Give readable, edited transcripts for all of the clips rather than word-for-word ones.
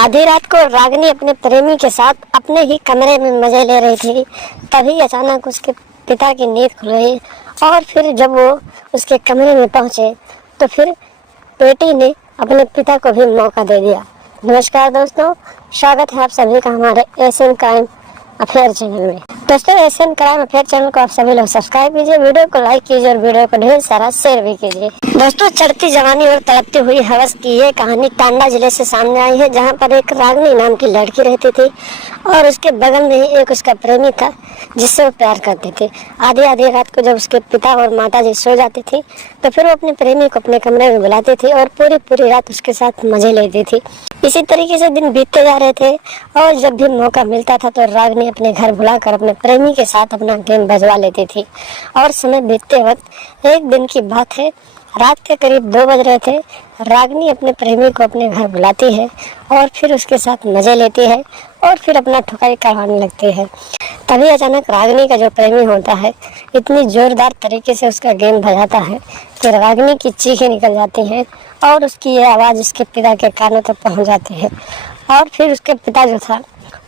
आधी रात को रागिनी अपने प्रेमी के साथ अपने ही कमरे में मजे ले रही थी। तभी अचानक उसके पिता की नींद खुल गई और फिर जब वो उसके कमरे में पहुंचे तो फिर बेटी ने अपने पिता को भी मौका दे दिया। नमस्कार दोस्तों, स्वागत है आप सभी का हमारे एशियन क्राइम अफेयर चैनल में। दोस्तों, एशियन क्राइम अफेयर चैनल को आप सभी लोग सब्सक्राइब कीजिए, वीडियो को लाइक कीजिए और वीडियो को ढेर सारा शेयर भी कीजिए। दोस्तों, चढ़ती जवानी और तड़पती हुई हवस की ये कहानी टांडा जिले से सामने आई है, जहां पर एक रागिनी नाम की लड़की रहती थी और उसके बगल में ही एक उसका प्रेमी था जिससे वो प्यार करती थी। आधी आधी रात को जब उसके पिता और माता जी सो जाती थी तो फिर वो अपने प्रेमी को अपने कमरे में बुलाती थी और पूरी पूरी रात उसके साथ मजे लेती थी। इसी तरीके से दिन बीतते जा रहे थे और जब भी मौका मिलता था तो रागिनी अपने घर बुलाकर अपने प्रेमी के साथ अपना गेम भजवा लेती थी। और समय बीतते वक्त एक दिन की बात है, रात के करीब 2 बज रहे थे। रागिनी अपने प्रेमी को अपने घर बुलाती है और फिर उसके साथ मजे लेती है और फिर अपना ठुकाई करवाने लगती है। तभी अचानक रागिनी का जो प्रेमी होता है इतनी जोरदार तरीके से उसका गेम बजाता है कि रागिनी की चीखें निकल जाती हैं और उसकी ये आवाज़ उसके पिता के कानों तक पहुंच जाती है। और फिर उसके पिता जो था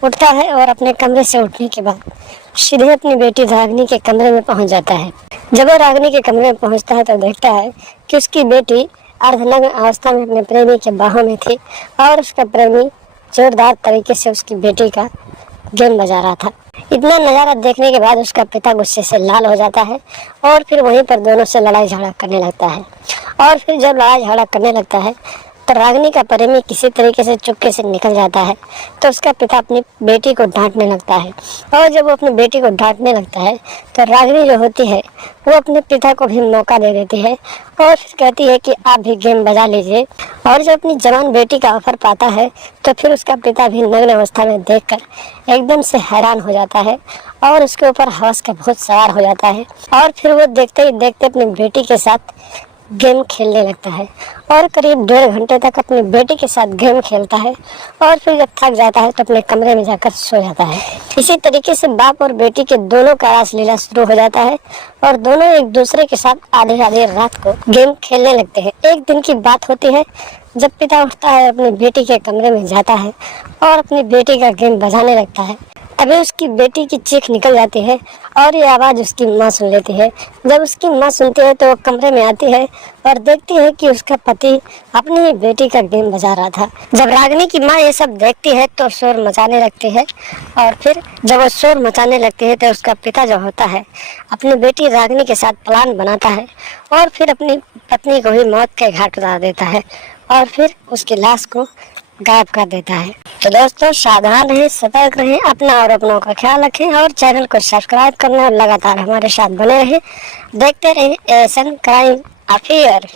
उठता है और अपने कमरे से उठने के बाद सीधे अपनी बेटी रागिनी के कमरे में पहुंच जाता है। जब वो रागिनी के कमरे में पहुंचता है तो देखता है कि उसकी बेटी अर्धनग्न अवस्था में अपने प्रेमी के बाहों में थी और उसका प्रेमी जोरदार तरीके से उसकी बेटी का गेम बजा रहा था। इतना नज़ारा देखने के बाद उसका पिता गुस्से से लाल हो जाता है और फिर वहीं पर दोनों से लड़ाई झगड़ा करने लगता है। और फिर जब लड़ाई झगड़ा करने लगता है तो रागिनी का प्रेमी किसी तरीके से चुपके से निकल जाता है तो उसका पिता अपनी बेटी को डांटने लगता है। और जब वो अपनी बेटी को डांटने लगता है तो रागिनी जो होती है वो अपने पिता को भी मौका दे देती है और फिर कहती है कि आप भी गेम बजा लीजिए। और जब अपनी जवान बेटी का ऑफर पाता है तो फिर उसका पिता भी नग्न अवस्था में देखकर एकदम से हैरान हो जाता है और उसके ऊपर हवस का भूत सवार हो जाता है। और फिर वो देखते ही देखते अपनी बेटी के साथ गेम खेलने लगता है और करीब 1.5 घंटे तक अपनी बेटी के साथ गेम खेलता है और फिर जब थक जाता है तो अपने कमरे में जाकर सो जाता है। इसी तरीके से बाप और बेटी के दोनों का रासलीला शुरू हो जाता है और दोनों एक दूसरे के साथ आधी आधी रात को गेम खेलने लगते हैं। एक दिन की बात होती है जब पिता उठता है, अपनी बेटी के कमरे में जाता है और अपनी बेटी का गेम बजाने लगता है। तभी उसकी बेटी की चीख निकल जाती है और ये आवाज़ उसकी माँ सुन लेती है। जब उसकी माँ सुनती है तो वो कमरे में आती है और देखती है कि उसका पति अपनी ही बेटी का गेम बजा रहा था। जब रागिनी की माँ ये सब देखती है तो शोर मचाने लगती है और फिर जब वो शोर मचाने लगती है तो उसका पिता जो होता है अपनी बेटी रागिनी के साथ प्लान बनाता है और फिर अपनी पत्नी को ही मौत के घाट उतार देता है और फिर उसकी लाश को गायब कर देता है। तो दोस्तों, सावधान रहें, सतर्क रहें, अपना और अपनों का ख्याल रखें और चैनल को सब्सक्राइब करना और लगातार हमारे साथ बने रहें। देखते रहें एशियन क्राइम अफेयर।